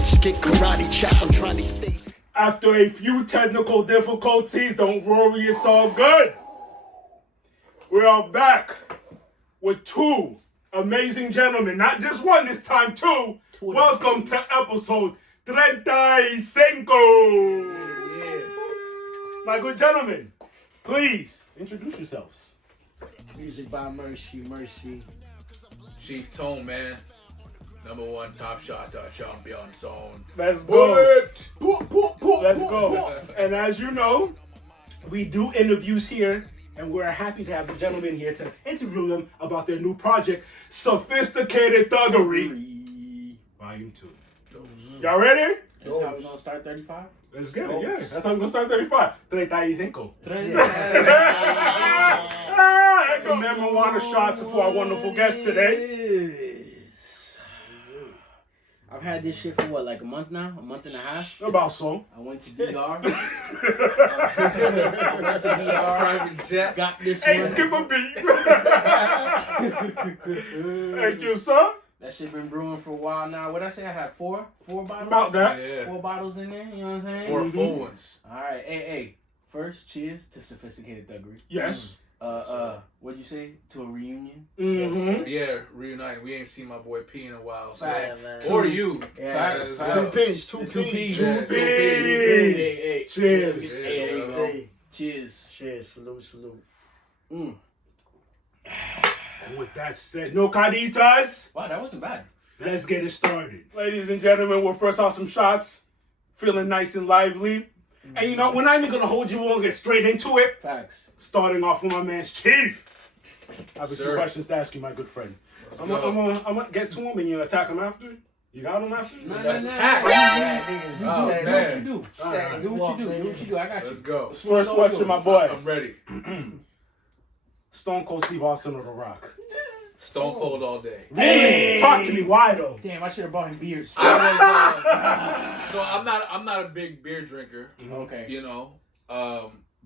bitch get karate chop. I'm trying to stay. After a few technical difficulties, don't worry, it's all good. We are back with two amazing gentlemen. Not just one this time, two. Welcome to episode 35. My good gentlemen, please introduce yourselves. Music by Mercy. Chief Tone, man. #1 top shot champion zone. Let's go. Let's go. And as you know, we do interviews here, and we're happy to have the gentlemen here to interview them about their new project, Sophisticated Thuggery Volume 2. Y'all ready? That's how we're gonna start 35? Let's get it, yes. That's how we're going to start 35. 35. That's some marijuana shots for our wonderful guest today. I've had this shit for what, like a month now? A month and a half? About so. I went to DR. Private jet. Got this Hey, one. skip a beat. Thank you, sir. That shit been brewing for a while now. What'd I say? I had four bottles? About that. Yeah. 4 bottles in there, you know what I'm saying? 4 full ones. Alright, hey. First, cheers to Sophisticated Thuggery. Yes. What'd you say? To a reunion? Mm-hmm. Yeah, reuniting. We ain't seen my boy P in a while. So. Facts. Or you. Facts. Two P's. Yeah, Hey. Cheers. Hey, there you go. Hey. Cheers. Cheers. Salute. Mm. And with that said, no carnitas. Wow, that wasn't bad. Let's get it started. Ladies and gentlemen, we'll first have some shots. Feeling nice and lively. And you know, we're not even going to hold you. We'll get straight into it. Facts. Starting off with my man's Chief. I have a few Sir. questions to ask you, my good friend. I'm gonna get to him and you attack him after. You got him after? No. Attack. Oh, man. Do what you do. Sad. Do what you do. I got Let's you. go. First question, my boy. I'm ready. Stone Cold Steve Austin or The Rock? Stone cold all day. Hey! Talk to me. Why though? Damn, I should have bought him beers. So I'm not a big beer drinker. Okay. You know.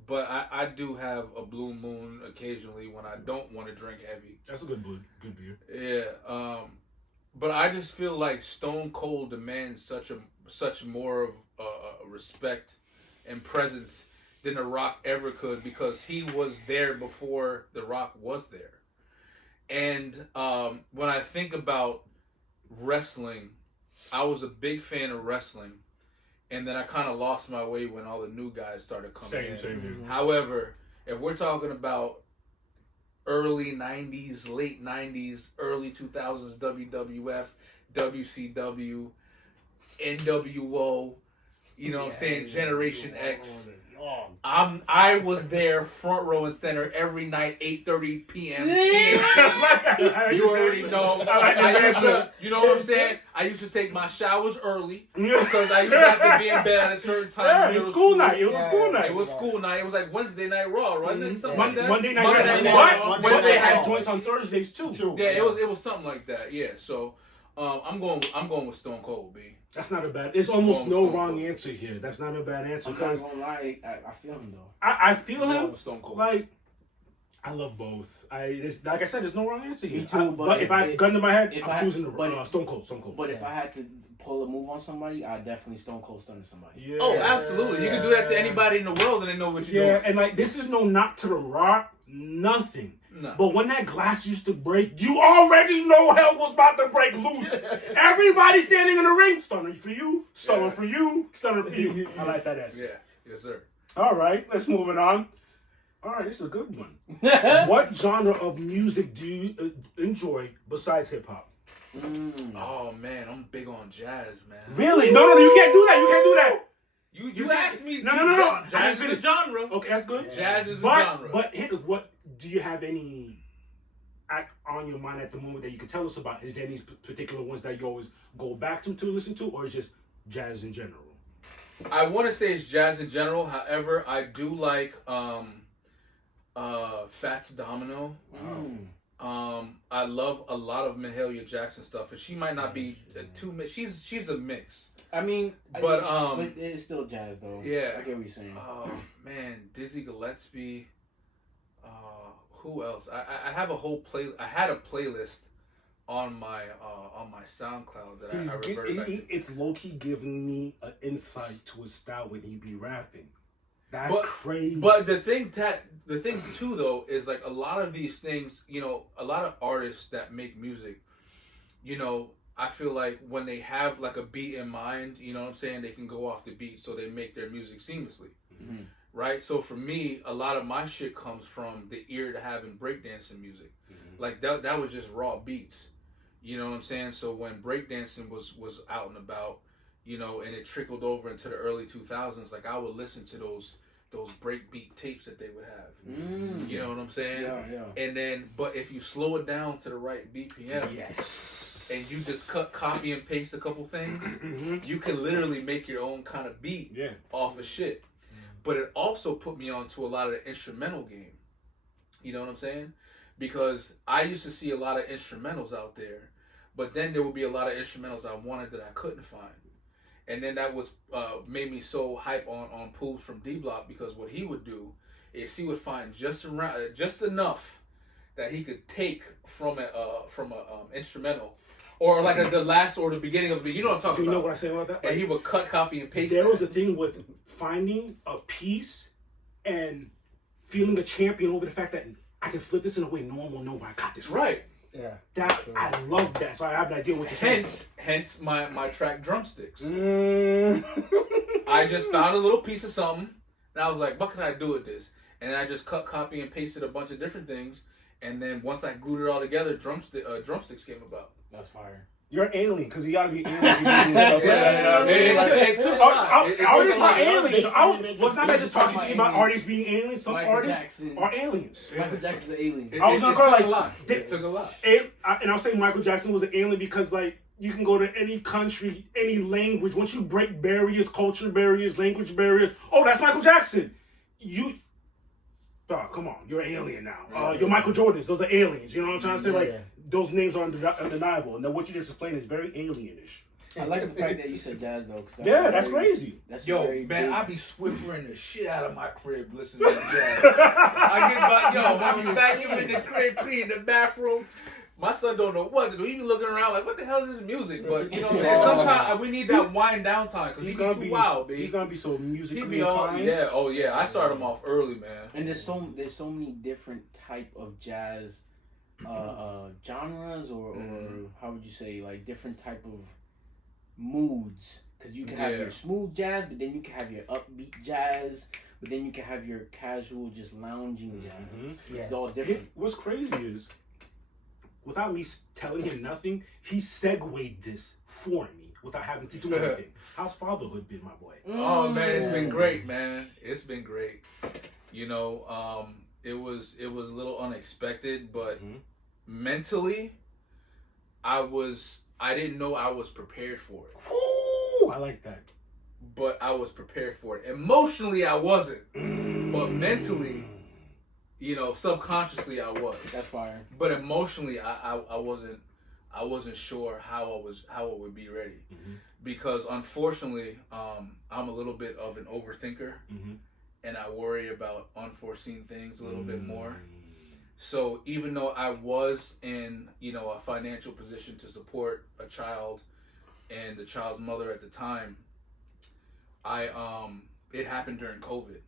But I do have a blue moon occasionally when I don't want to drink heavy. That's a good beer. Yeah. But I just feel like Stone Cold demands such more of respect and presence than The Rock ever could, because he was there before The Rock was there. And when I think about wrestling, I was a big fan of wrestling, and then I kind of lost my way when all the new guys started coming in. Same here. However, if we're talking about early 90s, late 90s, early 2000s, WWF, WCW, NWO, you know what I'm saying, Generation X. I was there front row and center every night, 8:30 p.m. You already know. You know what I'm saying? I used to take my showers early because I used to have to be in bed at a certain time. Yeah, it was school night. It was school night. It was school night. It was like Wednesday Night Raw, right? Something like that. Monday night. But they had joints on Thursdays too. Yeah, it was something like that. Yeah, so I'm going with Stone Cold, B. That's not a bad. It's almost no wrong answer here. That's not a bad answer. I'm not gonna lie, I feel him though. I feel him. Stone Cold. Like, I love both. Like I said, there's no wrong answer here. Me too, But if I gun to my head, I'm choosing Stone Cold. But if I had to pull a move on somebody, I'd definitely Stone Cold Stunner somebody. Yeah. Oh, absolutely. You can do that to anybody in the world and they know what you're doing. Yeah, and like this is no knock to The Rock, nothing. No. But when that glass used to break, you already know hell was about to break loose. Everybody standing in the ring, stunner for you, stunner for you, stunner for you. I like that answer. Yeah, yes, sir. All right, let's move it on. All right, this is a good one. What genre of music do you enjoy besides hip hop? Oh man, I'm big on jazz, man. Really? No, you can't do that. You can't do that. You asked me. No. Jazz is a genre. Okay, that's good. Jazz is a genre. But what do you have any act on your mind at the moment that you can tell us about? Is there any particular ones that you always go back to listen to, or is just jazz in general? I want to say it's jazz in general. However, I do like Fats Domino. I love a lot of Mahalia Jackson stuff, and she might not be she's a mix. I mean, but it's still jazz though. Yeah, I get what you're saying. Oh man, Dizzy Gillespie. Who else? I have a whole play. I had a playlist on my SoundCloud that I reverted back to. It's low-key giving me an insight to his style when he be rapping. That's But- crazy. But the thing too though is like a lot of these things, you know, a lot of artists that make music, you know, I feel like when they have like a beat in mind, you know what I'm saying, they can go off the beat, so they make their music seamlessly. Mhm. Right? So for me, a lot of my shit comes from the ear to have in breakdancing music. Like that was just raw beats. You know what I'm saying? So when breakdancing was out and about, you know, and it trickled over into the early 2000s, like I would listen to those breakbeat tapes that they would have. You know what I'm saying? Yeah. And then, but if you slow it down to the right BPM, and you just copy and paste a couple things, you can literally make your own kind of beat off of shit. But it also put me onto a lot of the instrumental game. You know what I'm saying? Because I used to see a lot of instrumentals out there, but then there would be a lot of instrumentals I wanted that I couldn't find. And then that was made me so hype on Poobs from D Block, because what he would do is he would find just enough that he could take from a instrumental, or like the last or the beginning of the, you know what I'm talking you about. know what I say about that? And he would cut, copy, and paste. There was a thing with finding a piece and feeling a champion over the fact that I can flip this in a way no one will know if I got this right. Yeah. That I love that. So I have an idea what you're saying. Hence my track Drumsticks. Mm. I just found a little piece of something, and I was like, what can I do with this? And then I just cut, copy, and pasted a bunch of different things, and then once I glued it all together, Drumsticks came about. That's fire. You're an alien, because you gotta be an alien. It took a lot. It took Artists a are lot. aliens. Was not just talking to you about artists being aliens. Some Michael artists Jackson. are aliens. Michael Jackson's an alien. I was gonna call took like a lot. It took a lot. And I'll say Michael Jackson was an alien because like you can go to any country, any language. Once you break barriers, culture barriers, language barriers, oh, that's Michael Jackson. Dog, come on, you're an alien now. You're Michael Jordans. Those are aliens. You know what I'm trying to say? Like those names are undeniable. Now what you just explained is very alienish. I like the fact that you said jazz though. 'Cause That's crazy. That's Yo, very man, big. I be swiffering the shit out of my crib listening to jazz. I be vacuuming the crib, cleaning the bathroom. My son don't know what to do. He be looking around like, what the hell is this music? But you know what I'm saying? Sometimes we need that wind down time because he's gonna be too wild, baby. He's gonna be so musically He be all, inclined. oh yeah. I started him off early, man. And there's so many different type of jazz genres or how would you say, like different type of moods, because you can have your smooth jazz, but then you can have your upbeat jazz, but then you can have your casual just lounging jazz. It's all different. What's crazy is, without me telling him nothing, he segued this for me without having to do anything. How's fatherhood been, my boy? Oh man, it's been great, man. It's been great. You know, it was a little unexpected, but mentally, I didn't know I was prepared for it. Ooh, I like that. But I was prepared for it. Emotionally, I wasn't, but mentally, you know, subconsciously, I was. That's fire. But emotionally, I wasn't sure how I would be ready, because unfortunately, I'm a little bit of an overthinker, and I worry about unforeseen things a little bit more. So even though I was in, you know, a financial position to support a child and the child's mother at the time, it happened during COVID.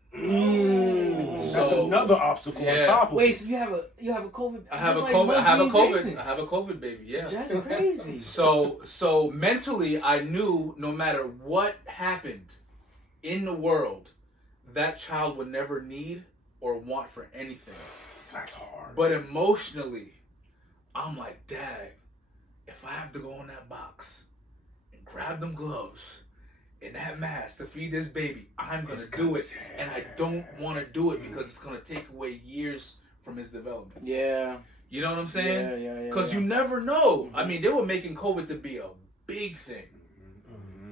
That's another obstacle on top of it. Wait, so you have a COVID? I have a That's COVID. like I have a Reggie COVID. Jackson. I have a COVID baby. Yeah. That's crazy. So mentally, I knew no matter what happened in the world, that child would never need or want for anything. That's hard. But emotionally, I'm like, Dad, if I have to go in that box and grab them gloves and that mask to feed this baby, I'm going to do it. And I don't want to do it because it's going to take away years from his development. Yeah. You know what I'm saying? Yeah. Because you never know. I mean, they were making COVID to be a big thing.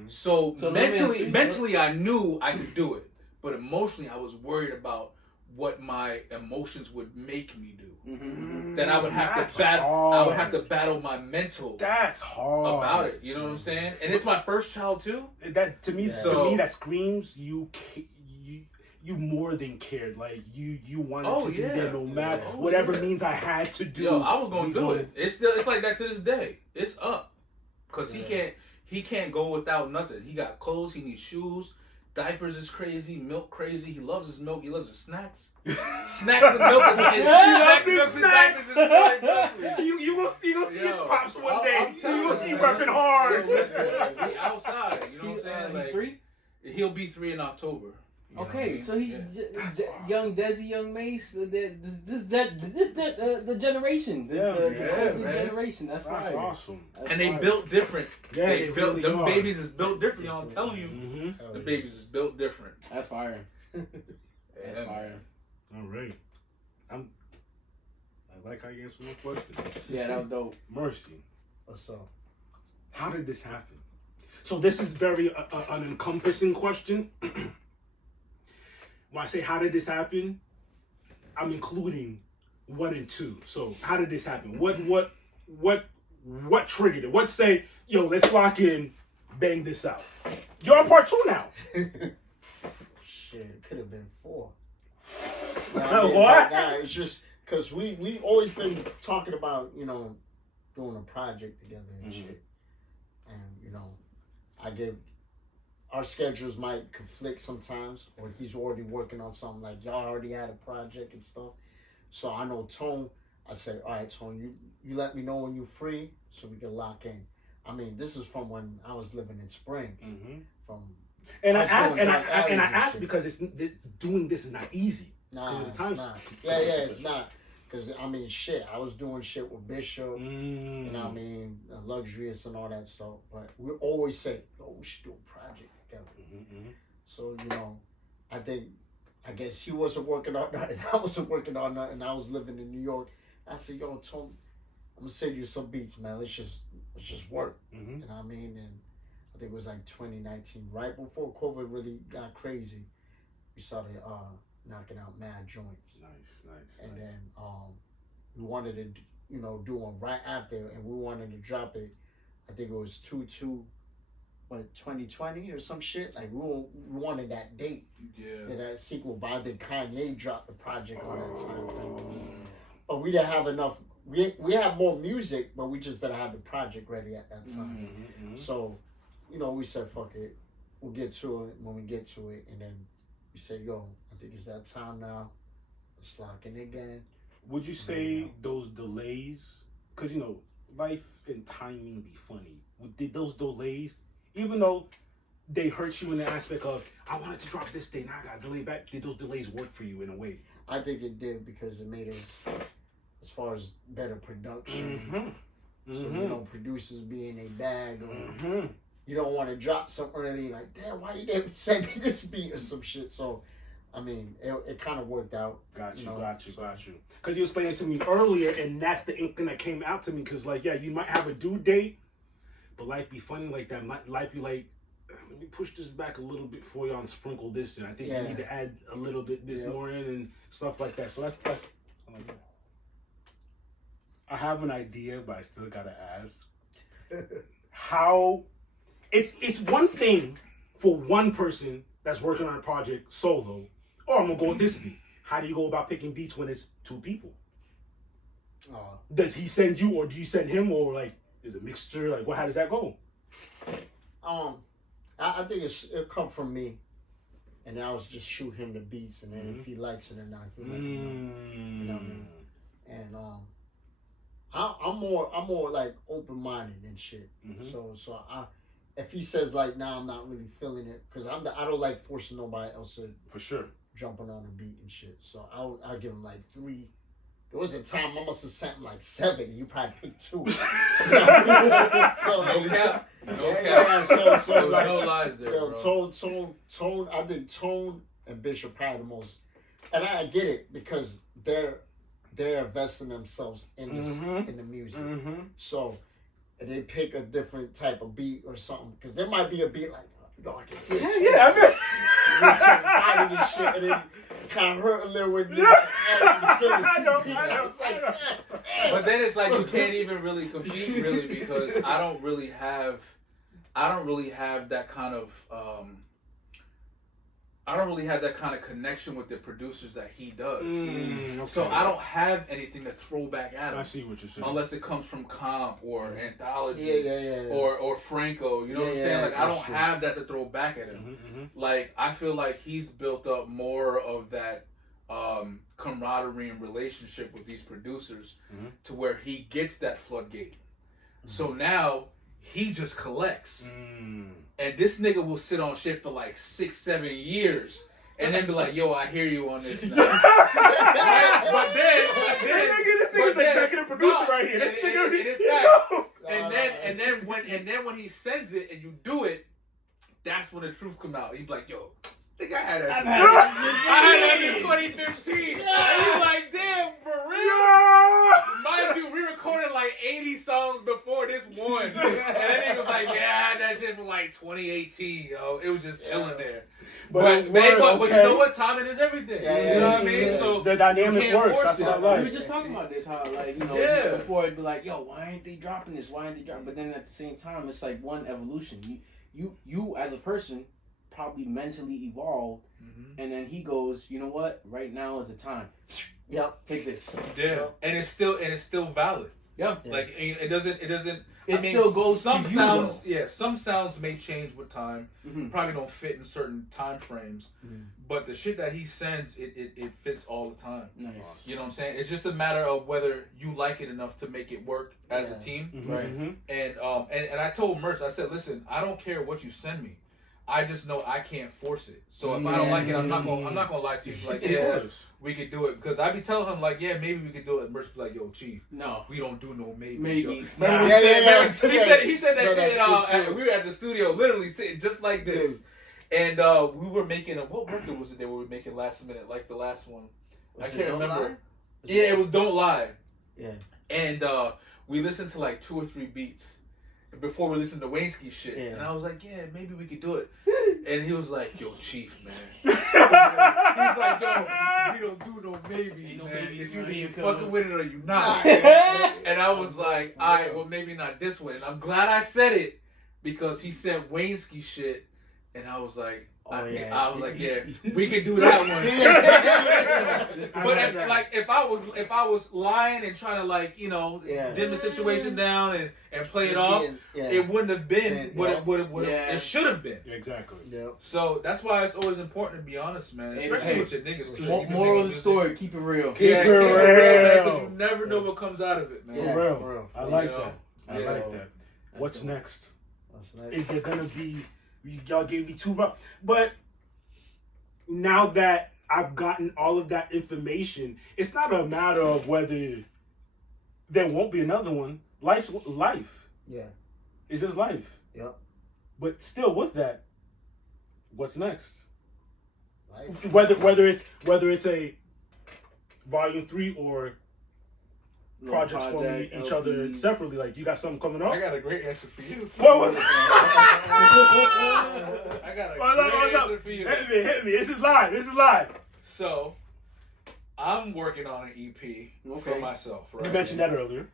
So mentally, I knew I could do it. But emotionally, I was worried about what my emotions would make me do. That I would have to battle. I would have to battle my mental. That's hard about it. You know what I'm saying? And it's my first child too. That to me, that screams you you more than cared. Like you wanted Oh, to be yeah. there no matter Oh, whatever yeah. means I had to do. Yo, I was gonna we do go- it. It's like that to this day. It's up, cause he can't go without nothing. He got clothes. He needs shoes. Diapers is crazy. Milk crazy. He loves his milk. He loves his snacks. Snacks and milk is snacks, milk, and diapers is very good. You gonna see Yo, pops one day. I'm telling You gonna you, keep repping hard. Yo, listen, we outside. You know what I'm saying? He's Like, 3? he'll be 3 in October. You know what I Okay, mean? so he, Yeah. That's awesome. young Desi, young Mace, the generation, the COVID man. generation. That's That's fire. awesome. That's And they fire. built different. Yeah, they built really them are. babies is built different. Y'all, I'm telling you, Mm-hmm. the babies is built different. That's fire. That's Yeah. fire. All right. I like how you answer my questions. Yeah, that was dope. Mercy. What's up? How did this happen? So this is very an encompassing question. When I say how did this happen, I'm including 1 and 2. So how did this happen? What triggered it? What say, yo, let's lock in, bang this out. You're on part 2 now. Shit, it could have been 4. What? Nah, it's just because we always been talking about, you know, doing a project together and shit. And, you know, our schedules might conflict sometimes, or he's already working on something, like y'all already had a project and stuff. So I know Tone, I said, all right, Tone, you let me know when you're free so we can lock in. I mean, this is from when I was living in Springs. And I was asked, doing and back alleys and I asked shit. because doing this is not easy. Nah, the it's times- not. Yeah, it's not. Because, I mean, shit, I was doing shit with Bishop, you know what I mean, Luxurious and all that stuff. But we always say, yo, we should do a project together. So, you know, I guess he wasn't working on nothing, I wasn't working on nothing, I was living in New York. I said, yo, Tony, I'm going to send you some beats, man. Let's just work. You know what I mean? And I think it was like 2019, right before COVID really got crazy. We started knocking out mad joints. Nice. And then we wanted to, you know, do one right after, and we wanted to drop it. I think it was 2020 or some shit. Like we wanted that date. Yeah. That sequel. But I think Kanye dropped the project on that time. But we didn't have enough. We had more music, but we just didn't have the project ready at that time. So, you know, we said, fuck it. We'll get to it when we get to it. And then we said, yo, I think it's that time now. Let's lock in again. Would you say those delays, because, you know, life and timing be funny, did those delays, even though they hurt you in the aspect of, I wanted to drop this day, now I got delayed back, did those delays work for you in a way? I think it did because it made us, as far as better production. So, you know, producers be in a bag, or you don't want to drop something early, like, damn, why you didn't send me this beat or some shit. So, I mean, it kind of worked out. Got you. know? Because you explained it to me earlier, and that's the inkling that came out to me, because, like, yeah, you might have a due date, but life be funny like that. Life be like, let me push this back a little bit for y'all and sprinkle this in. I think you need to add a little bit this more in and stuff like that. So that's I like that. I have an idea, but I still gotta ask. How it's one thing for one person that's working on a project solo, or I'm gonna go with this beat. How do you go about picking beats when it's 2 people? Does he send you, or do you send him, or like is it a mixture? Like, how does that go? I think it'll come from me, and I'll just shoot him the beats, and then if he likes it or not, he'll let me know. You know what I mean? And I'm more like open minded and shit. So if he says like, nah, I'm not really feeling it, because I don't like forcing nobody else to For sure. jumping on a beat and shit. So I'll give him like 3. There was a time I must have sent him like 7, and you probably picked 2. You know what I mean? So No cap. so like, no lies there, yo, bro. Tone. I think Tone and Bishop probably the most, and I get it because they're investing themselves in this in the music. So and they pick a different type of beat or something, because there might be a beat like, yo, I can hear it. Yeah, I mean. Fighting and shit, and then kind of hurt a little with I know. But then it's like you can't even really compete, really, because I don't really have that kind of I don't really have that kind of connection with the producers that he does. Okay. So I don't have anything to throw back at him. I see what you're saying. Unless it comes from Comp or Anthology Yeah. or Franco. You know what I'm saying? Like, I don't true. have that to throw back at him. Like, I feel like he's built up more of that camaraderie and relationship with these producers to where he gets that floodgate. So now he just collects. And this nigga will sit on shit for like 6-7 years and then be like, yo, I hear you on this now. Right? But then this nigga's executive producer right here. This nigga, and then when he sends it and you do it, that's when the truth come out. He's like, yo, I think I had that. I had that in 2015. And he's like, damn, for real? Mind you, we recorded like 80 songs before this one. And then he was like, yeah, I had that shit from like 2018, yo. It was just chilling there. But you know what? Timing is everything. You know what I mean? So the dynamic works. That's what I like. We were just talking about this, how like, you know, before it'd be like, yo, why ain't they dropping this? Why ain't they dropping? But then at the same time, it's like one evolution. You as a person probably mentally evolved, and then he goes, you know what? Right now is the time. Yep. Take this. Yeah, and it's still valid. Yeah. Like it doesn't. It still goes some to you, sounds. though. Yeah, some sounds may change with time. Probably don't fit in certain time frames. But the shit that he sends, it fits all the time. Nice. You know what I'm saying? It's just a matter of whether you like it enough to make it work as a team. Right. And I told Merce, I said, listen, I don't care what you send me. I just know I can't force it. So if I don't like it, I'm not gonna lie to you. Like, yeah, we could do it. Because I be telling him like, yeah, maybe we could do it. And Merce be like, yo, Chief, no, we don't do no maybe. Maybes. He said that shit. We were at the studio, literally sitting just like this, and we were making what record was it that we were making last minute, like the last one? I can't remember. Yeah, it was Don't Lie. Yeah, and we listened to like 2 or 3 beats before we listened to Wayneski shit, and I was like, yeah, maybe we could do it. And he was like, yo, Chief, man. He's like, yo, we don't do no maybes, man. It's either you fucking with it or you not. And I was like, all right, well, maybe not this one. And I'm glad I said it because he said Wayneski shit, and I was like, I was like, yeah, we could do that one. But if I was lying and trying to like, you know, dim the situation down and play it off, it wouldn't have been what it should have been. Exactly. Yeah. So that's why it's always important to be honest, man, especially with your niggas too. Moral of the story: keep it real. Keep it real, because you never know what comes out of it, man. For real. I like that. I like that. What's next? Is there gonna be? Y'all gave me 2 rounds, but now that I've gotten all of that information, it's not a matter of whether there won't be another one. Life's life. Yeah, it's just life. Yep. But still, with that, what's next? Life. Whether it's a volume 3 or projects for each other separately. Like, you got something coming up? I got a great answer for you. What was it? I got a great answer for you. Hit me. This is live. So, I'm working on an EP for myself, right? You mentioned that earlier.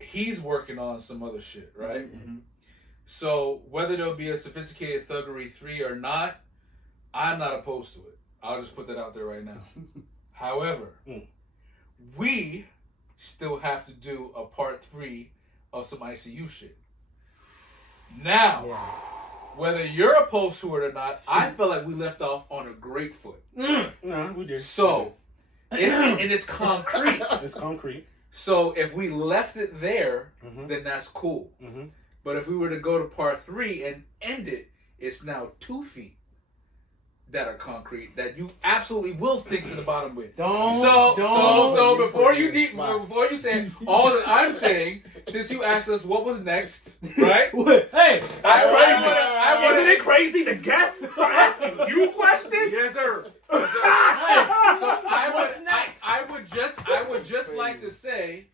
He's working on some other shit, right? So, whether there'll be a Sophisticated Thuggery 3 or not, I'm not opposed to it. I'll just put that out there right now. However, we still have to do a part 3 of some ICU shit. Now, whether you're opposed to it or not, I feel like we left off on a great foot. No, we did. So, and it's concrete. It's concrete. So if we left it there, then that's cool. But if we were to go to part 3 and end it, it's now 2 feet that are concrete that you absolutely will sink to the bottom with. So before you say all that I'm saying, since you asked us what was next, right? Hey, isn't it crazy the guests are asking you questions? Yes, sir. So I would just like to say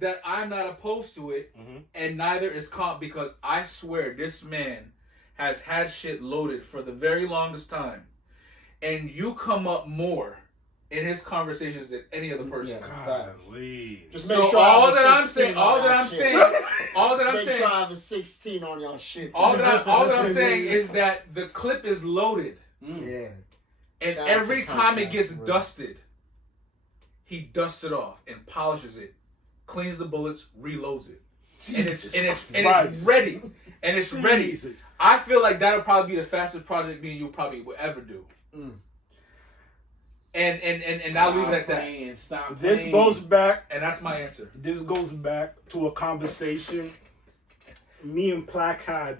that I'm not opposed to it, and neither is Comp, because I swear this man has had shit loaded for the very longest time, and you come up more in his conversations than any other person. Just make sure all that I'm saying, I have a 16 on y'all shit. All that I'm saying is that the clip is loaded. And Shout out every to time it Contact, gets bro. dusted, he dusts it off and polishes it, cleans the bullets, reloads it. And it's ready. And it's ready. Jesus. I feel like that'll probably be the fastest project me and you probably will ever do. And I'll leave it at that. Stop This playing. goes back. And that's my answer. This goes back to a conversation me and Plaque had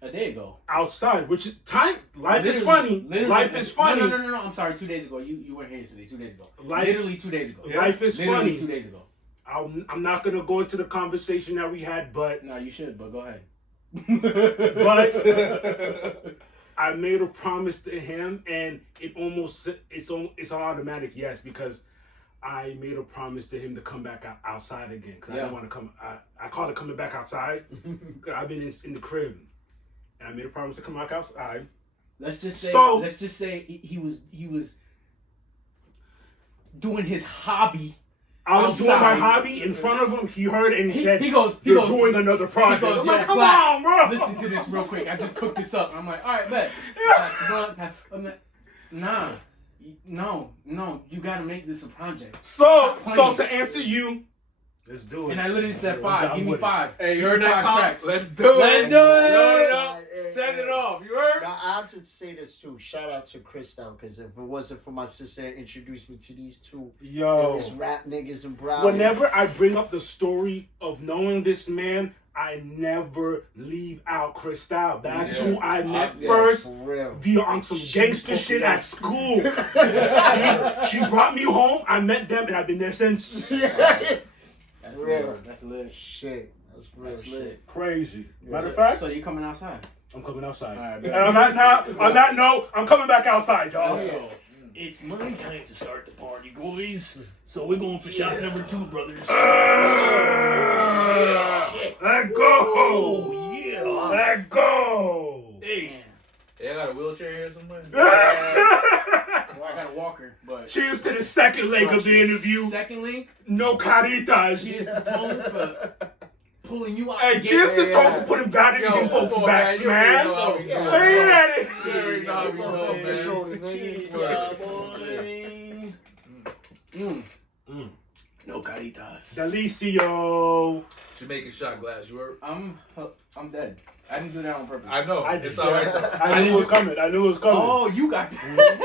a day ago outside, which is time. Life is funny. Life is funny. No. I'm sorry. 2 days ago. You weren't here yesterday. 2 days ago. Literally 2 days ago. Life is Literally funny. 2 days ago. I'm not gonna go into the conversation that we had, but No, you should. But go ahead. but I made a promise to him, and it's an automatic yes, because I made a promise to him to come back outside again, because I didn't want to come. I called it coming back outside. I've been in the crib, and I made a promise to come back outside. Let's just say. So- let's just say he was doing his hobby. I was doing my Outside. hobby in front of him. He heard and he said, he goes. "You're doing another He project." goes, I'm "Yo, like, "Come Black, on, bro." listen to this real quick. I just cooked this up." I'm like, "All right, bet." Pass the blunt. I'm like, "Nah, no, you gotta make this a project." So playing. to answer you, let's do it. And I literally said I'm 5. down Give me with it. 5. Hey, you Give heard me that 5 comment? tracks. Let's do it. Let's do it. Load it up. Hey, Send hey. it off. You heard? Now, I have to say this too. Shout out to Christelle, because if it wasn't for my sister that introduced me to these two Yo, illest rap niggas and brown. whenever I bring up the story of knowing this man, I never leave out Cristal. That's who I met first for real. via on some gangster put shit me at on. school. she brought me home. I met them, and I've been there since. That's Real. lit. That's lit. Shit, that's real That's shit. lit. Crazy. Matter So, of fact, so you coming outside? I'm coming outside. All right, And on that note, I'm coming back outside, y'all. Yo, it's my time to start the party, boys. So we're going for shot number 2, brothers. Let go. Yeah. Let go. Hey. Hey, I got a wheelchair here somewhere. Well, I got a walker, but Cheers to the second leg of the interview. second link. No caritas. Cheers to Tone for pulling you out. Hey, the gate. cheers to Tone for putting batteries in folks' backs, man. Hey, Eddie. Cheers, Nah, we Cheers. know, man. Cheers. Cheers, boys. No caritas. Delicio. Jamaican shot glass. You heard? I'm dead. I didn't do that on purpose. I know. I It's just- all right though. I knew it was coming. Oh, you got that.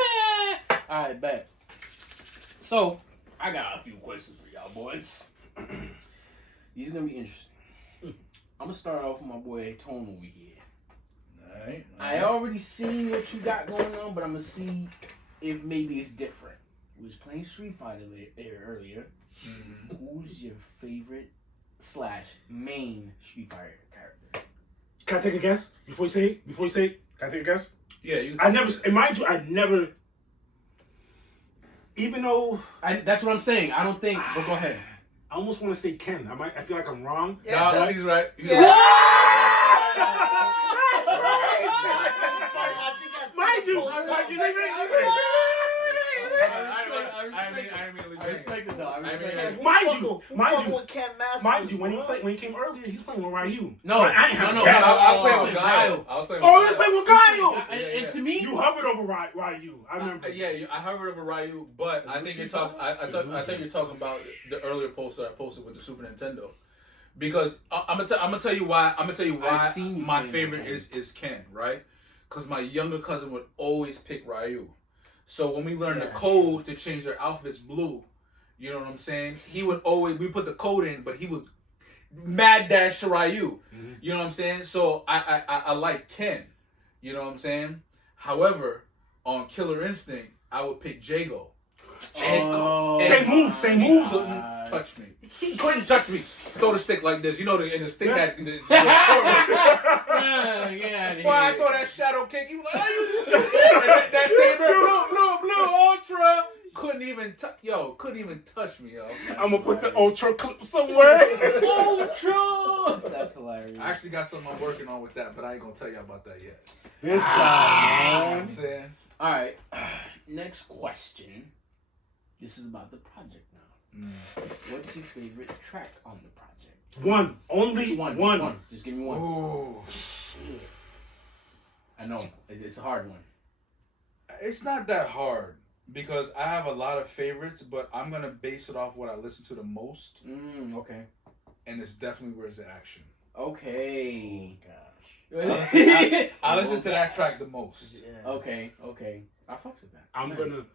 Alright, bet. So, I got a few questions for y'all boys. These are gonna be interesting. I'm gonna start off with my boy Tone over here. Alright. I already seen what you got going on, but I'm gonna see if maybe it's different. We was playing Street Fighter earlier. Who's your favorite / main Street Fighter character? Can I take a guess before you say it? Can I take a guess? Yeah, you. I never, and mind you, I never, even though That's what I'm saying. I don't think. But go ahead. I almost want to say Ken. I feel like I'm wrong. Yeah, Nah, he's right. He's Yeah. right. Mind you, I respect it though. I respect it. Mind you, when he came earlier, he was playing with Ryu. No, I ain't have no, a guess. I was playing Oh, with Guile. I was playing with Oh, he was playing with Gaio. And to me, You hovered over Ryu. I remember. I hovered over Ryu, but I think you're talking. I thought you're talking about the earlier post that I posted with the Super Nintendo, because I'm gonna tell you why. I'm gonna tell you why I seen you my playing favorite with is Ken, right? Because my younger cousin would always pick Ryu. So when we learned the code to change their outfits blue, you know what I'm saying? He would always, we put the code in, but he was mad dash to Ryu. You know what I'm saying? So I like Ken. You know what I'm saying? However, on Killer Instinct, I would pick Jago. Oh, Same moves. Couldn't touch me. He couldn't touch me. Throw the stick like this. You know, and the stick had the yeah. Why I throw that shadow kick? He was like, "Are you?" And that same blue ultra couldn't even touch me, yo. I'm gonna put the ultra clip somewhere. Ultra. That's hilarious. I actually got something I'm working on with that, but I ain't gonna tell you about that yet. This You know guy, what I'm saying? All right. Next question. This is about the project now. What's your favorite track on the project? one, only Just one. one. Just one. Just give me one. Ooh. I know it's a hard one. It's not that hard because I have a lot of favorites, but I'm gonna base it off what I listen to the most, Okay. and it's definitely Where's the Action. Okay. I listen to that track the most. Yeah. Okay. I fucks with that. I'm Nice. gonna,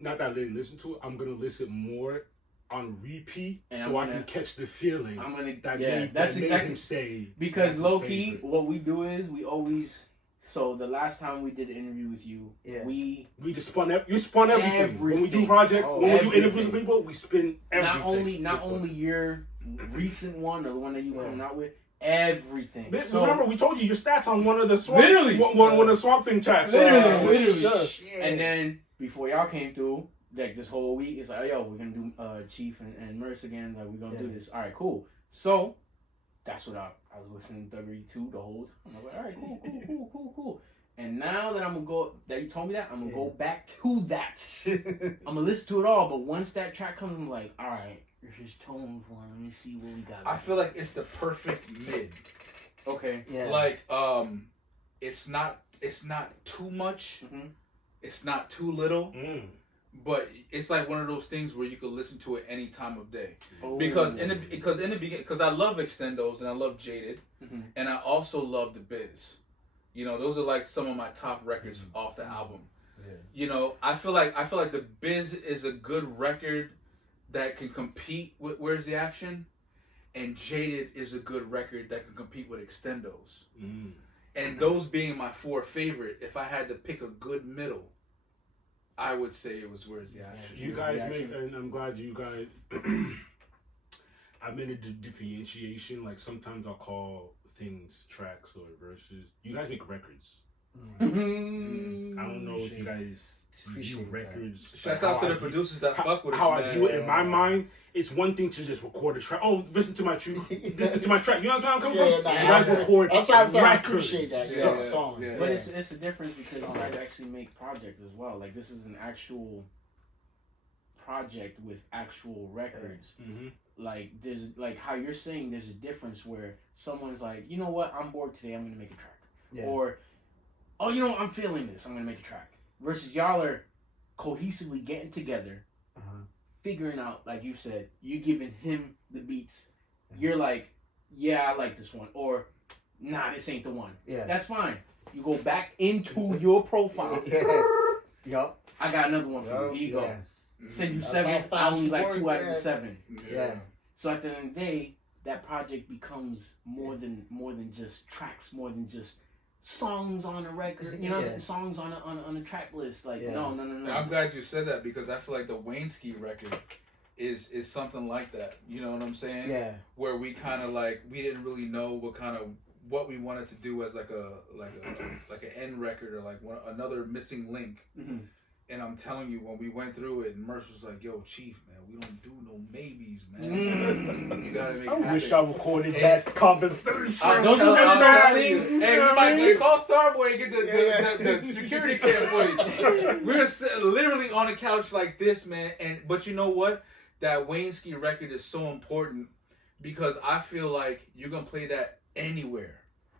not that I didn't listen to it, I'm gonna listen more on repeat And so I I'm can gonna- catch the feeling I'm gonna. that Yeah, made, that's that made exactly him say. because that's low his key, favorite. what we do is we always. So the last time we did an interview with you, we We just you spun everything. When we do Everything. project, Oh, when we do interviews everything. with people, we spin everything. not only your recent one or the one that you coming out with, everything. But So remember, we told you your stats on one of the swamp, Literally. one of the swamp thing tracks. Literally. And then before y'all came through, like this whole week, it's like, oh, yo, we're gonna do Chief and Merce again. Like we're gonna do this. All right, cool. So that's what I was listening to Thuggery 2 the whole time. I'm like, all right, cool. And now that you told me that, I'm gonna go back to that. I'm gonna listen to it all, but once that track comes, I'm like, all right, here's tone for it. Let me see what we got. I feel like it's the perfect mid. Okay. Yeah. Like it's not too much. Mhm. It's not too little. Mm. But it's like one of those things where you can listen to it any time of day. Oh. Because in the beginning, because I love Extendos and I love Jaded, Mhm. and I also love The Biz. You know, those are like some of my top records off the album. Yeah. You know, I feel like The Biz is a good record that can compete with Where's the Action, and Jaded is a good record that can compete with Extendos. Mm. And those being my four favorite, if I had to pick a good middle, I would say it was Where's the Action. You guys make, and I'm glad you guys. I made a differentiation. Like sometimes I'll call things tracks or verses. You guys make records. I don't know if you guys view Appreciate records. Shouts like out to how the I view- producers that fuck with us, How man. I view it in my mind, it's one thing to just record a track. Oh, listen to my track. Listen to my track. You know what I'm coming from? nah, You guys yeah. record That's why I said I records. appreciate that. Yeah, Yeah, yeah, songs. yeah. But it's a difference because you guys actually make projects as well. Like this is an actual project with actual records. Mm-hmm. Like there's like how you're saying there's a difference where someone's like, you know what, I'm bored today, I'm gonna make a track. Yeah. Or, oh, you know what, I'm feeling this, I'm gonna make a track. Versus y'all are cohesively getting together, figuring out, like you said, you giving him the beats. You're like, yeah, I like this one, or nah, this ain't the one. Yeah. That's fine. You go back into your profile. Yup. I got another one for you. Here you go. Send you That's 7. how I fast only you like work, 2 out of man. the 7. Yeah. So at the end of the day, that project becomes more than just tracks, more than just songs on a record. You know, Yeah. songs on a track list. Like Yeah. no. I'm glad you said that because I feel like the Wayneski record is something like that. You know what I'm saying? Yeah. Where we kind of like we didn't really know what we wanted to do as like an end record or like another missing link. Mm-hmm. And I'm telling you, when we went through it, and Merce was like, "Yo, Chief, man, we don't do no maybes, man. You gotta make it I happen." wish I recorded that conversation. Those are the best things. Hey, we might call Starboy and get the security cam footage. We're literally on a couch like this, man. But you know what? That Wayneski record is so important because I feel like you can play that anywhere.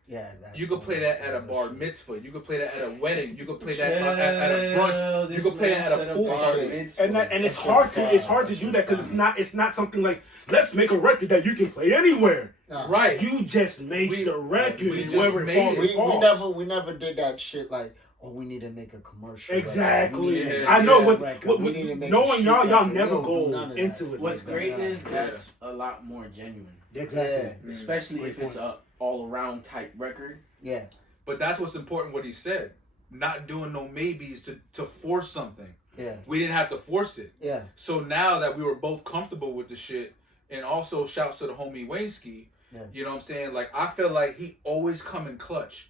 Yeah. You could play that at a bar mitzvah. You could play that at a wedding. You could play that at a brunch. You could play that at a pool party. And it's hard to do that because it's not something like let's make a record that you can play anywhere. No. Right. You just make the record. we just wherever made it it. falls. We never did that shit like, oh, we need to make a commercial. Exactly. Yeah, I know yeah. what We need to make knowing a shit y'all record. never We don't go do none of into that. it. What's like great that. is that's a lot more genuine. Exactly. Especially Great if it's a all around type record. Yeah. But that's what's important. What he said, not doing no maybes to force something. Yeah. We didn't have to force it. Yeah. So now that we were both comfortable with the shit, and also shouts to the homie Wayneski, you know what I'm saying? Like, I feel like he always come in clutch.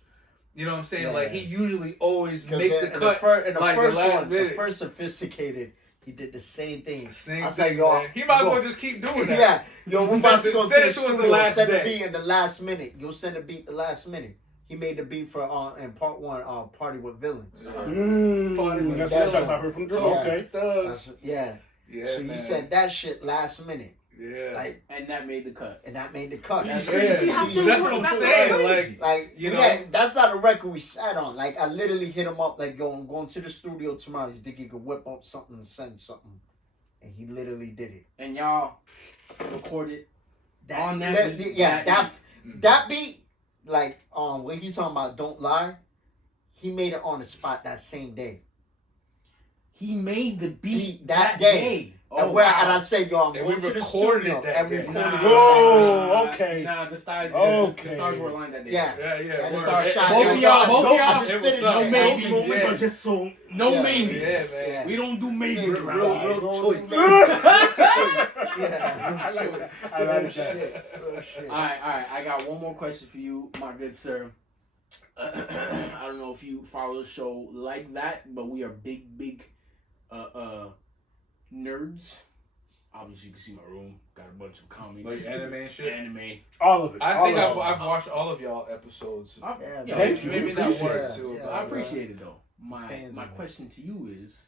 You know what I'm saying? Yeah. Like, he usually always makes the cut. In the like first the last one, minute. the first Sophisticated, he did the same thing. Same I was thing, like, yo, man. He might as yo, well just keep doing that. Yeah. Yo, we're about to go to Said the it was the studio, last send day. a beat in the last minute. You'll send a beat the last minute. He made the beat for in part 1, Party with Villains. That's what I heard from Drew. Yeah. Okay. Yeah. Yeah, So man. he said that shit last minute. Yeah. Like, And that made the cut. and that made the cut. You That's, see how that's things That's work? what I'm That's saying. crazy. like, You you know? that's not a record we sat on. Like, I literally hit him up, like, I'm going to the studio tomorrow. You think you could whip up something and send something? And he literally did it. And y'all recorded That, on that beat. that beat, like, when he's talking about Don't Lie, he made it on the spot that same day. He made the beat that that day. day. And, Oh, and wow. I said, yo, I'm And going we to the recorded studio. that And day. recorded Whoa, it. okay. Nah, the stars. Okay. The stars were aligned that day. Yeah. Yeah, And word. start Both shining. of y'all, both of I y'all. just It was finished up. it. No Those maybes. moments Yeah. are just so. No Yeah. maybes. Yeah, man. Yeah. We don't do maybes. Real choice. Yeah. I like that. I like that. Real shit. All right. I got one more question for you, my good sir. I don't know if you follow the show like that, but we are big nerds. Obviously, you can see my room. Got a bunch of comics, Like anime and shit. anime. All of it. I All think of I've watched all of y'all episodes. Yeah, Thank you. Maybe not Appreciate one it. or two. Yeah. but, I appreciate it though. My Fans of it. question to you is,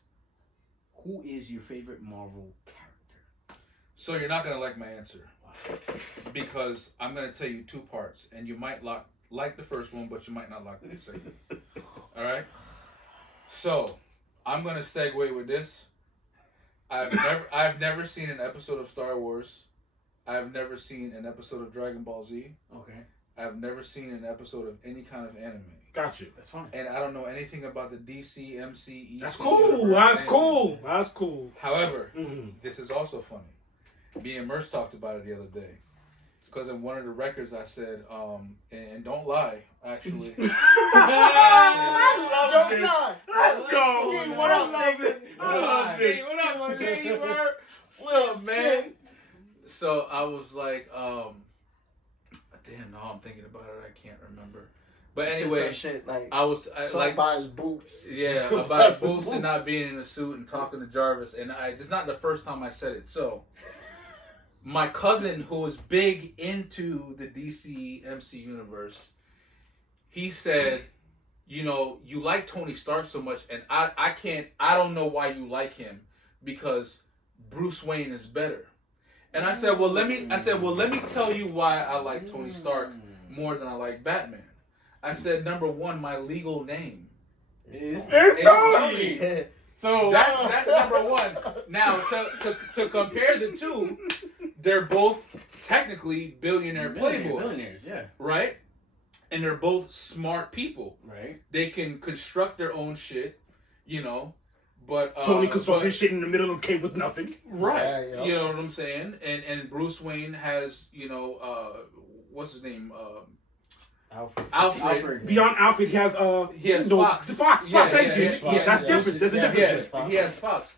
who is your favorite Marvel character? So you're not gonna like my answer because I'm gonna tell you two parts, and you might like the first one, but you might not like the second. All right. So I'm gonna segue with this. I've never seen an episode of Star Wars. I've never seen an episode of Dragon Ball Z. Okay, I've never seen an episode of any kind of anime. Gotcha. that's fine. And I don't know anything about the DC, MC, EC. That's cool. universe, That's anything. cool. That's cool. However, Mm-hmm. this is also funny. Me and Merce talked about it the other day. Because in one of the records I said, and don't lie, actually. I love Don't this. lie. Let's go. Ski, what up, I love nigga? it. I love this. What up, Ski? What What's up, man? So I was like, damn, no, I'm thinking about it. I can't remember. But anyway, shit like I was like, by his boots. yeah, about That's the Boots and boots. not being in a suit and talking to Jarvis. And it's not the first time I said it. So my cousin, who was big into the DC MC universe, he said, you know, you like Tony Stark so much, and I don't know why you like him, because Bruce Wayne is better. And I said, well, let me tell you why I like Tony Stark more than I like Batman. I said, number one, my legal name. It's It's Tony. Tony. So That's number one. Now, to compare the two, they're both technically billionaire playboys, billionaires, yeah, right? And they're both smart people. right. They can construct their own shit, you know. But Tony could stop his shit in the middle of the cave with nothing. right? Yeah, yeah. You know what I'm saying? And Bruce Wayne has, you know, what's his name? Alfred. Beyond Alfred, he has He has no, Fox. The Fox. Yeah, Fox yeah, engine. yeah, yeah. That's different. There's a Yeah, difference. Yeah, he has Fox.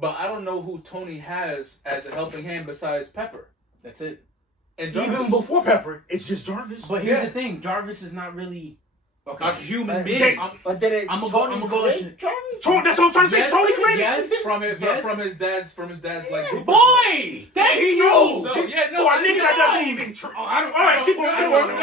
But I don't know who Tony has as a helping hand besides Pepper That's it. and Even Jarvis. before Pepper, it's just Jarvis. But here's Yeah. the thing: Jarvis is not really A human But- being. But then I'ma go create into- Jarvis? Tony, that's what I'm trying to say. Yes, Tony created. yes. From Yes. his dad's like group. Boy, thank He you. knows. So, yeah, no, For a I nigga know. that doesn't even. I don't. All right, keep going. Keep going.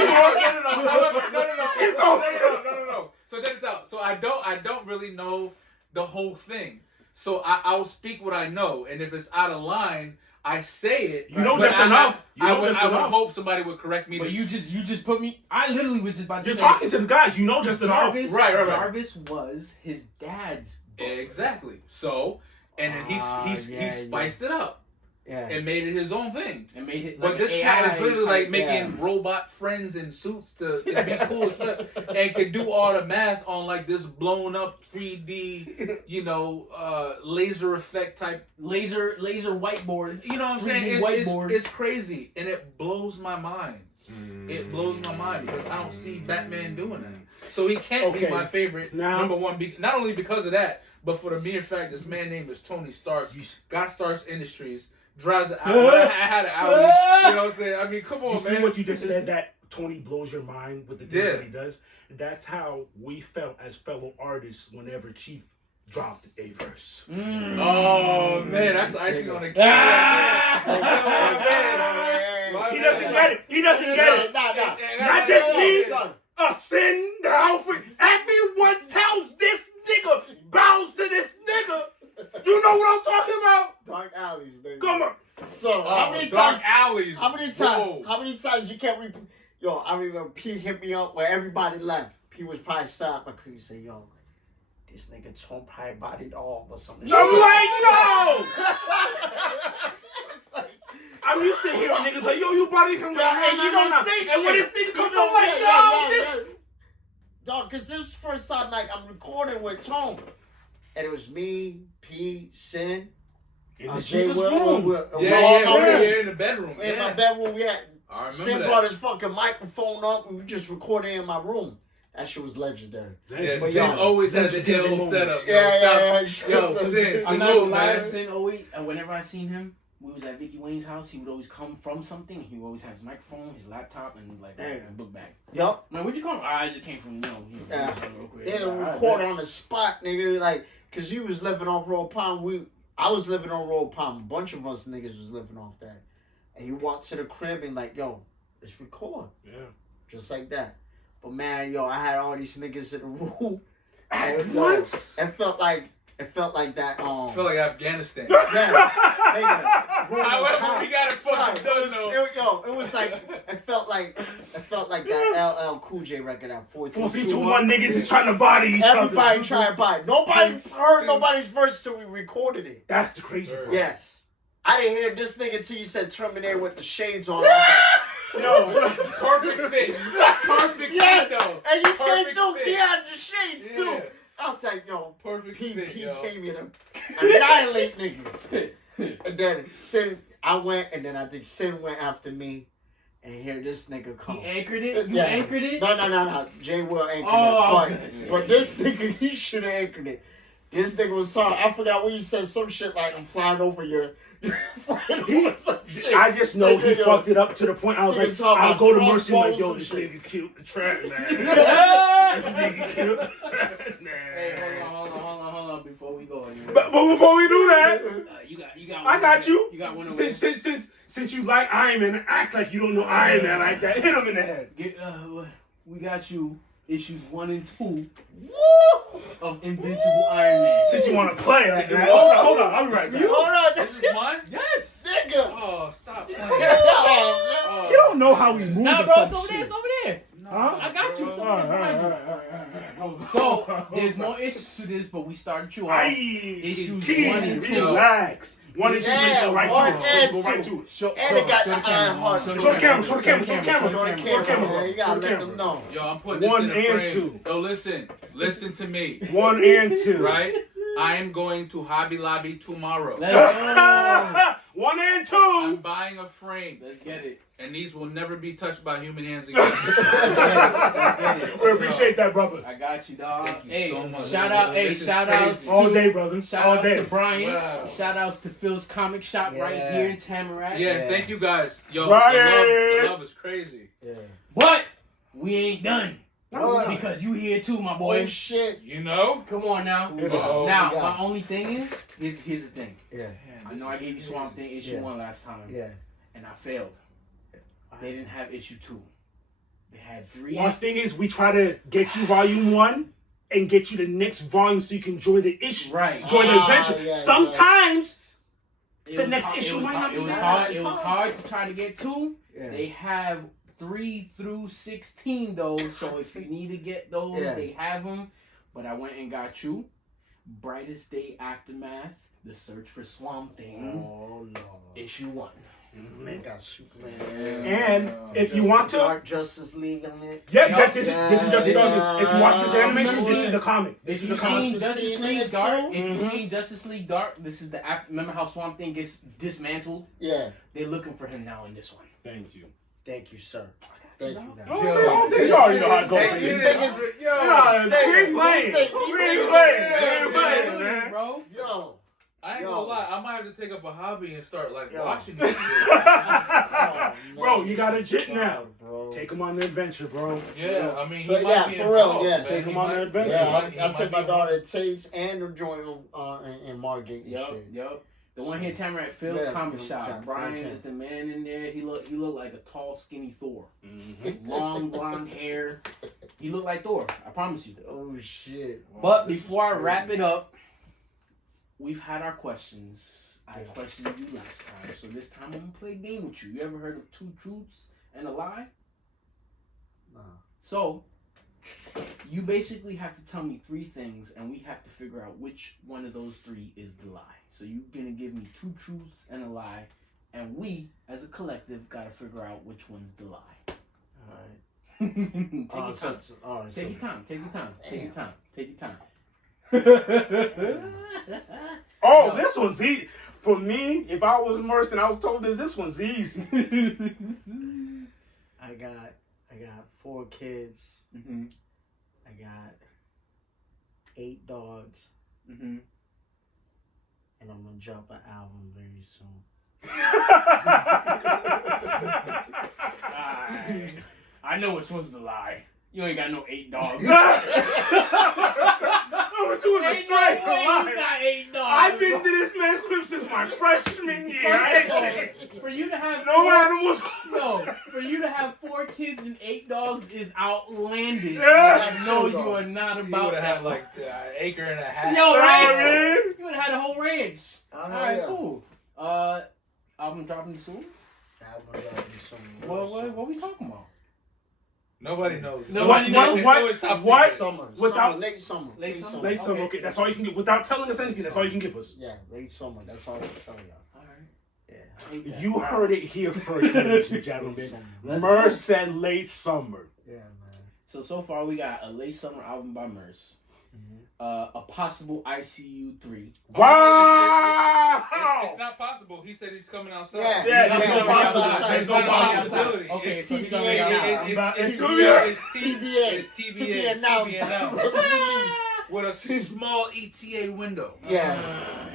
Keep going. No. So check this out. So I don't really know the whole thing. So I'll speak what I know, and if it's out of line, I say it. You know but just I- enough. I You know would just enough. hope somebody would correct me. But you just put me. I literally was just about to You're say. talking to the guys. You know just enough. Jarvis. Right. Jarvis was his dad's. book. Exactly. So, and then he Yeah, spiced it up Yeah. and made it his own thing. and made it. But Like this an cat is AI literally like type- making robot friends in suits to be cool as fuck, and can do all the math on like this blown up 3D, you know, laser effect type. laser whiteboard. You know what I'm 3D saying? whiteboard. It's crazy, and it blows my mind. It blows my mind because I don't see Batman doing that. So he can't be Okay. my favorite. Now- Number one, not only because of that, but for the mere fact this man name is Tony Stark. Got Starks Industries. Drives an Audi. I had an Audi. You know what I'm saying? I mean, come on, You see man. what you just said, that Tony blows your mind with the things Yeah. that he does? That's how we felt as fellow artists whenever Chief dropped a verse. Oh man, that's icing on the cake. He doesn't get it. He doesn't get it. Not just me. A sin, the Alfred. Everyone tells this nigga, bows to this nigga. You know what I'm talking about? Dark alleys. They Come on. So how many dark times? alleys. How many times? Whoa. How many times you can't? Yo, I remember P hit me up where everybody left. P was probably stopped. My crew say, "Yo, this nigga Tom probably bodied off or something." I'm like, yo! It's like, I'm used to hearing niggas like, yo, you body come down, and you don't say shit. And when this nigga comes You up, like, yo, this. Dog, because this is the first time like I'm recording with Tone, and it was me, P, Sin, In the Jay nigga's Will. room. Yeah, in the bedroom. In my Yeah. bedroom, we had I Sin remember brought that. his fucking microphone up, and we just recorded in my room. That shit was legendary. Yeah, But Sin yo, always has the legendary ill moments. setup. Yeah. Yo, Sin, I'm not salute, gonna lie, man. Sin 08, and whenever I seen him, we was at Vicky Wayne's house, he would always come from something, and he would always have his microphone, his laptop, and like Damn. a book bag. Yup. I'm like, where'd you come from? I just came from, Yeah. real quick. They All right, record bet. on the spot, nigga. Like, cause you was living off Royal Palm. I was living on Royal Palm. A bunch of us niggas was living off that. And he walked to the crib and like, yo, let's record. Yeah. Just like that. But man, yo, I had all these niggas in the room. At And, once? It felt like that. I feel like Afghanistan. Yeah, nigga. Room was However, hot. we got it Son, fucking done, though. it was like it felt like that LL Cool J record at 4321 niggas is trying to body each other. Everybody trying to buy it. Nobody heard nobody's verse till we recorded it. That's the crazy part. Yes. I didn't hear this nigga till you said Terminator with the shades on. I was Yo, Perfect fit. Perfect Yeah. fit, though. like, and you came Perfect through, fit. he had the shades Yeah. too. I was like, yo, Perfect P fit, yo. came here to annihilate niggas. And then I went, and then I think Sin went after me. And here this nigga come. He anchored it? You Yeah. anchored it? No. Jay Will anchored Oh, it. okay. But this nigga, he should have anchored it. This nigga was talking. I forgot what he said. Some shit like, I'm flying over your. I just know he fucked it up to the point I was He like, was talking I'll about go to Mercy like, crossbows yo, and this shit. nigga killed the trap, man. Hey, This nigga killed the hold on, before we go anywhere. But before we do that, You got. I got you. You got one away. Since you like Iron Man, act like you don't know Iron Man like that. Hit him in the head. We got you. Issues 1 and 2 of Invincible Iron Man. Since you want to play like that. Hold on. I'll be right back. Hold on. This is mine? Yes. Nigga. Oh, stop playing. Oh, You don't know how we move. Nah, or bro, it's some over there. shit. It's over there. Huh? I got you. It's over All there behind you. right. So there's no issues to this, but we started you off. Issues Key, 1 and 2. relax. 1 and 2, Yeah, go right one to it. and Go right two. to it. Show, And it got show the iron heart. Show the camera. Show the camera. Show the camera. Show the Show the camera. man. You gotta Show the let camera. them know. Yo, I'm putting this 1 in a and frame. 2. Yo, listen to me, 1 and 2. right? I am going to Hobby Lobby tomorrow. Let's go. 1 and I'm 2. buying a frame, Let's get it. and these will never be touched by human hands again. We appreciate that, brother. I got you, dog. Thank you Hey, so much. shout out, This is shout outs crazy. to All day, brother. shout All outs day. to Brian. Wow. Shout outs to Phil's Comic Shop right Yeah. here in Tamarack. Yeah, thank you guys. Yo, Right. the love is crazy. Yeah. But we ain't done. Oh, Because you here too, my boy. Oh shit. You know? Come on now. Uh-oh. Now, Yeah. my only thing is, here's the thing. Yeah. I know I gave you Swamp Thing issue Yeah. 1 last time, Yeah. and I failed. They didn't have issue 2. They had 3. One thing is, we try to get you volume 1 and get you the next volume so you can enjoy the issue. Right. Join the adventure. Yeah, Sometimes It the was next hard- issue it was might hard- not be It was that hard. bad. It was hard to try to get to. Yeah. They have 3 through 16 though, so if you need to get those, Yeah. they have them. But I went and got you Brightest Day Aftermath: The Search for Swamp Thing, Oh no. issue 1. They got Superman. And if you want to, Dark Justice League in it. yeah, Yup. this is just Yeah. if you watch this animation, this is the comic. This If is the you've comic. seen Justice League Dark, if Mhm. you've seen Justice League Dark, this is the after. Remember how Swamp Thing gets dismantled? Yeah. They're looking for him now in this one. Thank you. Thank you, sir. Thank you. Oh, man. you already know how it goes. Hey, these niggas. Yeah, we ain't playing. These We niggas- ain't playing. We Yeah, ain't playing, man. man. Bro, Yo. I ain't Yo. gonna lie, I might have to take up a hobby and start like Yo. watching this shit. Bro, you got a jit now. Bro. Take him on the adventure, bro. Yeah, I mean, he So, might yeah, be for real, involved, yeah. man. Take He him on might- the adventure. Yeah, he I might took be my daughter involved. to Tate's and to join them in Margate and yup, shit. yup. The one here, Tamarack Phil's Yeah, Comic yeah, Shop. yeah, Brian okay. is the man in there. He looked like a tall, skinny Thor. Mm-hmm. Long blonde hair. He looked like Thor. I promise you. Oh shit. But before I wrap it up, we've had our questions. I questioned you last time, so this time I'm gonna play a game with you. You ever heard of 2 truths and a lie? Nah. So, you basically have to tell me 3 things, and we have to figure out which one of those 3 is the lie. So you're gonna give me 2 truths and a lie, and we, as a collective, gotta figure out which one's the lie. Alright. Take your time. Alright. Take your time. Take your time. Take your time. Take your time. Oh, No. this one's easy. For me, if I was immersed and I was told this one's easy. I got 4 kids. Mm-hmm. I got 8 dogs, Mm-hmm. and I'm gonna drop an album very soon. I know which one's the lie. You ain't got no 8 dogs. Number 2 is a Ain't straight no way lie. you got 8 dogs. I've been to this man's crib since my freshman year. I ain't saying For you to have no animals. No, for you to have 4 kids and 8 dogs is outlandish. Yeah. No, you are not You about would have that. had like an acre and a half. Yo, right? man. You would have had a whole ranch. Alright, yeah. cool. Album dropping soon? Album dropping soon. What we talking about? Nobody knows. Nobody knows. What? Summer. Without- Late summer. Late summer. Late summer, okay, that's all you can get. Without telling us anything, that's all you can give us. Yeah, late summer. That's all I can tell y'all. Alright. Yeah. I hate that. You heard it here first, ladies and Late gentlemen. summer. Merce said late summer. Yeah, man. So far we got a late summer album by Merce. A possible ICU 3. Wow! It's not possible. He said he's coming outside. Yeah, there's no yeah, possibility. yeah, There's no yeah, possibility. Okay, It's so he's TBA gonna make now. it It's TBA announced. With a small ETA window. Yeah.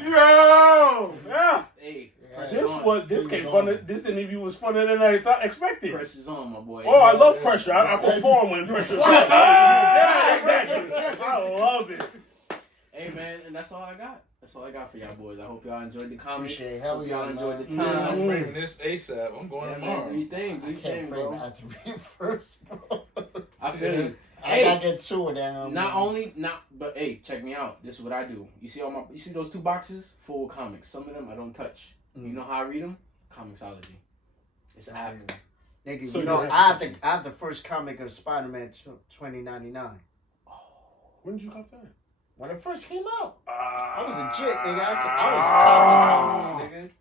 Yo! Yeah. Hey, Yeah. pressure on. This came funny. This interview was funner than I expected. Pressure's on, my boy. Oh, I love pressure. I perform when pressure's on. Yeah, exactly. I love it. Hey man, and that's all I got. That's all I got for y'all boys. I hope y'all enjoyed the comments. Appreciate it. Hell Hope y'all yeah, enjoyed man. the Yeah. time. I'm framing this ASAP. I'm going Yeah, tomorrow. man, do your thing, do I your can't thing, frame bro. it. I have to read it first, bro. I feel you. I Hey. gotta get to it. But hey, check me out. This is what I do. You see those 2 boxes full of comics. Some of them I don't touch. You know how I read them? Comicsology. It's an app. Nigga, So you know, you I have the first comic of Spider-Man 2099. When did you cop that? When it first came out. I I was a jit, nigga. I was copping comics,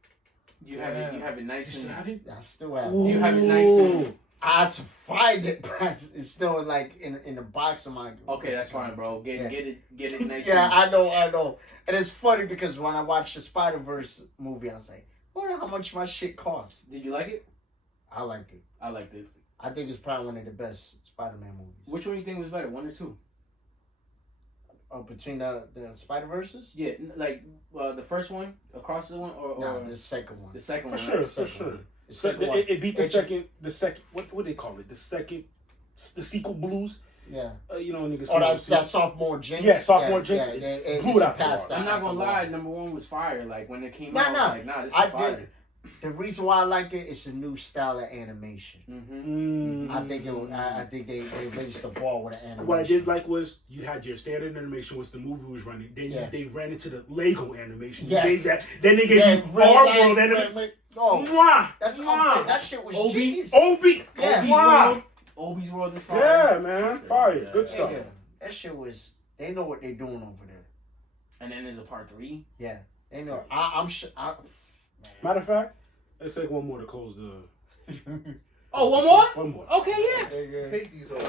You have it nice and. nigga. I still have Do it. you have it nice and? I had to find it, but it's still like in the box of my. Okay, that's fine, bro. Get it nice. Yeah, and... I know. And it's funny because when I watched the Spider-Verse movie, I was like, I wonder how much my shit costs. Did you like it? I liked it. I liked it. I think it's probably one of the best Spider-Man movies. Which one you think was better, 1 or 2? Between the Spider-Verses? Yeah, like the first one, across the one, or No, the second one. the second For one. sure, right? for sure. The So second one. it beat the It's- second. What do they call it? The sequel blues. Yeah. You know, niggas. Oh, that sophomore jinx. Yeah, sophomore jinx. Yeah, It blew blew it out the past water. I'm not gonna lie, that. number 1 was fire. Like when it came Nah, out, nah. I was like, nah, this is I fire. did. The reason why I like it is a new style of animation. Mm-hmm. I think I think they raised the ball with the animation. What I did like was you had your standard animation, was the movie was running. Then they ran into the Lego animation. Yes. They gave that. Then they gave you real our life, world animation. Oh, Mwah! that's what I'm saying. That shit was genius. Obi. Yeah. Mwah! Obi's World is fire. Yeah, man. Fire. Good stuff. Nigga, that shit was. They know what they're doing over there. And then there's a part 3. Yeah, they know. I'm sure. Matter of fact, let's take one more to close the. Oh, one more? One more. Okay, yeah. I hate these hoes,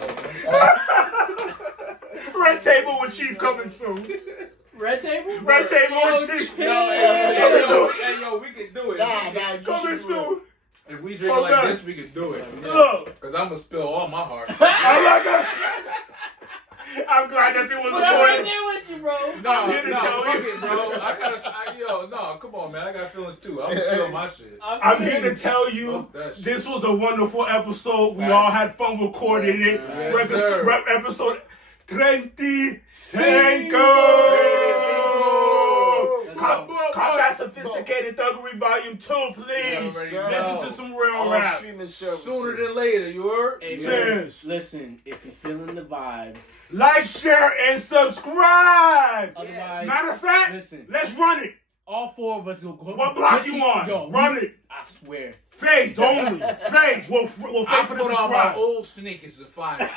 Red table with Chief coming soon. Red table? Red table with Chief. Yo, we can do it. Nah, Coming soon. If we drink it like this, we can do it. Look. Because I'm going to spill all my heart. I'm glad that there was What a I'm right point. there with you, bro. No, here to tell fuck you. it, bro. Come on, man. I got feelings too. I'm spilling my shit. I'm here to tell you, Fuck that shit. this was a wonderful episode. We Right. all had fun recording it. Yes, sir. Episode 25. Cop that sophisticated Thuggery Volume 2, please. Listen to some real rap. Sooner than later, you heard? Hey, Cheers. listen, if you're feeling the vibe, Like, share, and subscribe. otherwise, Matter of fact, listen. let's run it. all four of us will go. What block you on? Yo, Run it. I swear. Fades only. Fades. We'll I pay for the put on my subscribe. old sneakers to find it.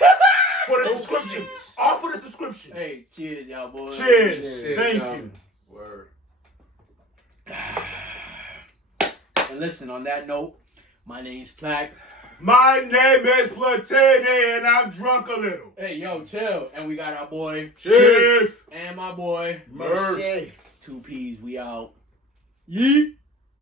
For the subscription. All for the subscription. Hey, cheers, y'all boys. Cheers. Cheers, Thank y'all. you. Word. And listen, on that note, my name's Plaque. My name is Platini and I'm drunk a little. Hey, yo, chill. And we got our boy. Cheers. And my boy. Mercy. 2 P's, we out. Yeet.